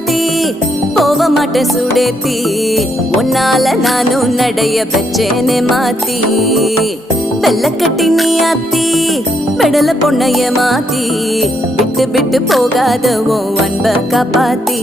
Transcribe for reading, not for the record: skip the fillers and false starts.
ராசாத்தி போக மாட்டேன் சுடேத்தி உன்னால நானும் நடைய பெச்சேனே மாத்தி வெள்ளக்கட்டி நீ ஆத்தி பெடல பொண்ணைய மாத்தி விட்டு விட்டு போகாத உன் அன்ப காப்பாத்தி